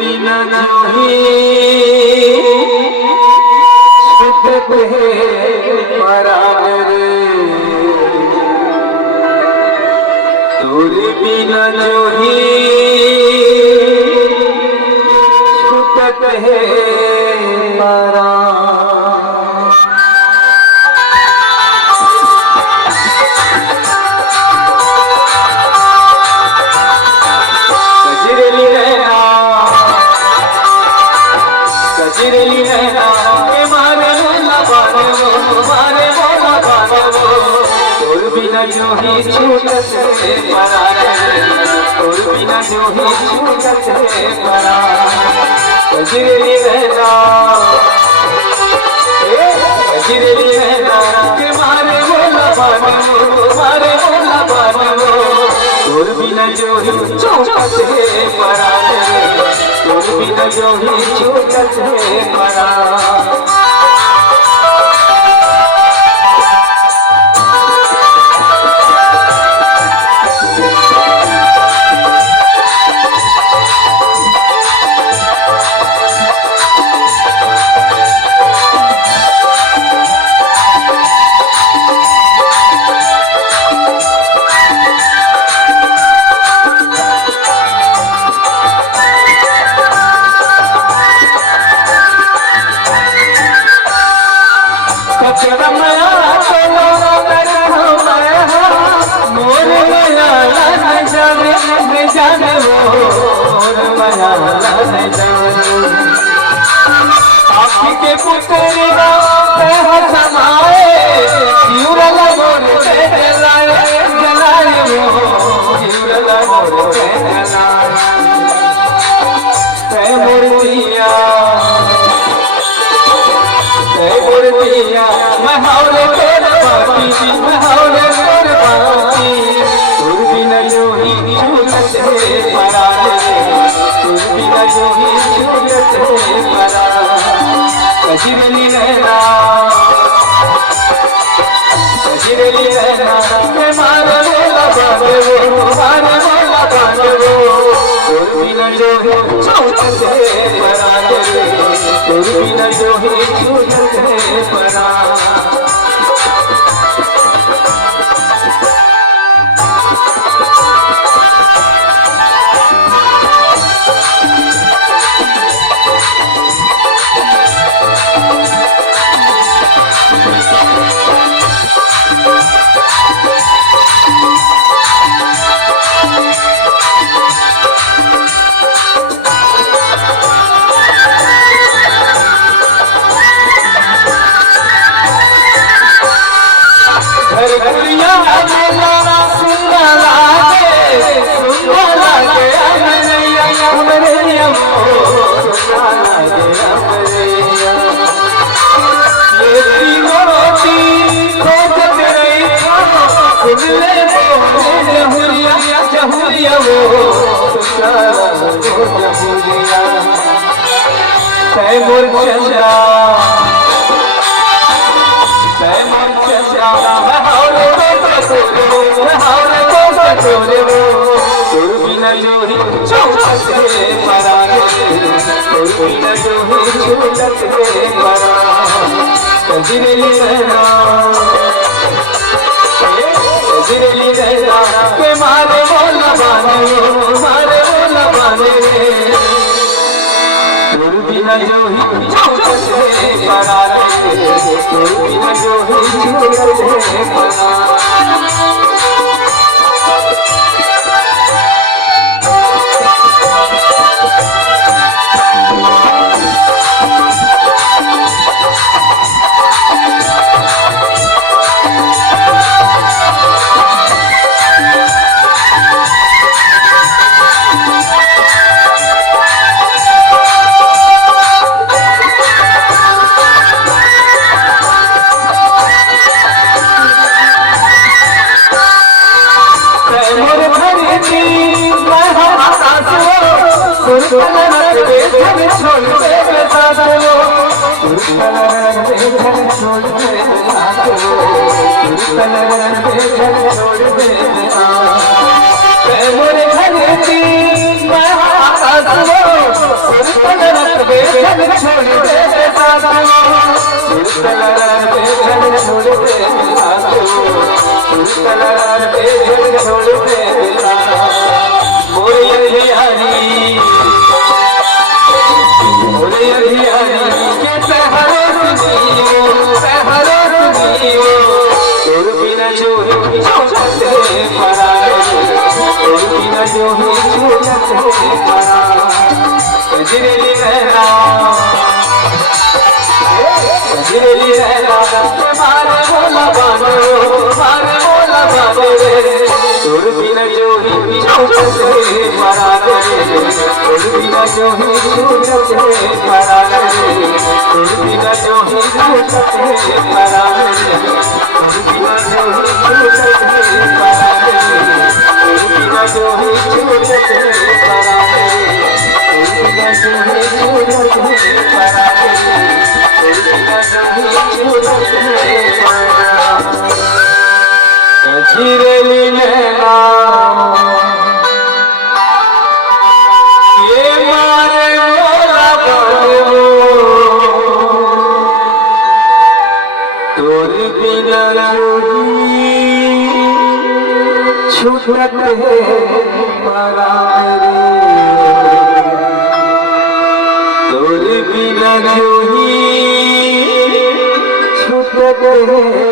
बिना नहीं छूटते पराग रे, तोर बिना जो ही छूटते पराग। कजरेली नैना के मारे बोला बानो, मारे बोला बानो, तोर बिना जो ही छूटते पराग, तोर बिना जो ही छूटते पराग। कजरेली नैना, कजरेली नैना के मारे बोला बानो, मारे बोला बानो, तोर बिना जो ही छूटते पराग, तोर बिना जो ही छूटते पराग। आँखी के पुतरी समाए जीवरला मोर जलाए जलाए वो जीवरला मोर जलाए मूर्तिया मैं हावले तेरे बाकी मैं हावले तेरे बाकी तोर बिना जो ही छूटते पराग, तोर बिना जो ही छूटते पराग। कजरेली नैना, कजरेली नैना के मारे बोला बानो, मारे बोला बानो, तोर बिना जो ही छूटते पराग, तोर बिना जो ही छूटते पराग। तोर बिना जो ही छूटते पराग, तोर बिना जो ही छूटते पराग। कजरेली नैना, कजरेली नैना के मारे बोला बानो, मारे बोला बानो, तोर बिना जो ही छूटते पराग, तोर बिना जो ही छूटते पराग। बेचैन छोड़ दे साथियों सुरतलहर बेचैन छोड़ दे साथियों सुरतलहर बेचैन छोड़ दे मोरे हरियाली के पहरो सुनियो तोर बिना जो ही छूटते पराए तोर बिना जो ही छूटते पराए जिरेली रहना मारे बोला बानो रे तोर बिना जो ही छूटते पराए तोर बिना जो ही छूटते पराए तोर बिना जो ही छूटते पराए तोर बिना जो ही छूटते पराए तोर बिना जो ही छूटते पराए तोर बिना जो ही छूटते पराए तोर बिना जो ही छूटते पराए जिरेली नैना ये मारे बोला बानो तोर बिना जोही छूटते पराए तोर बिना जोही छूटते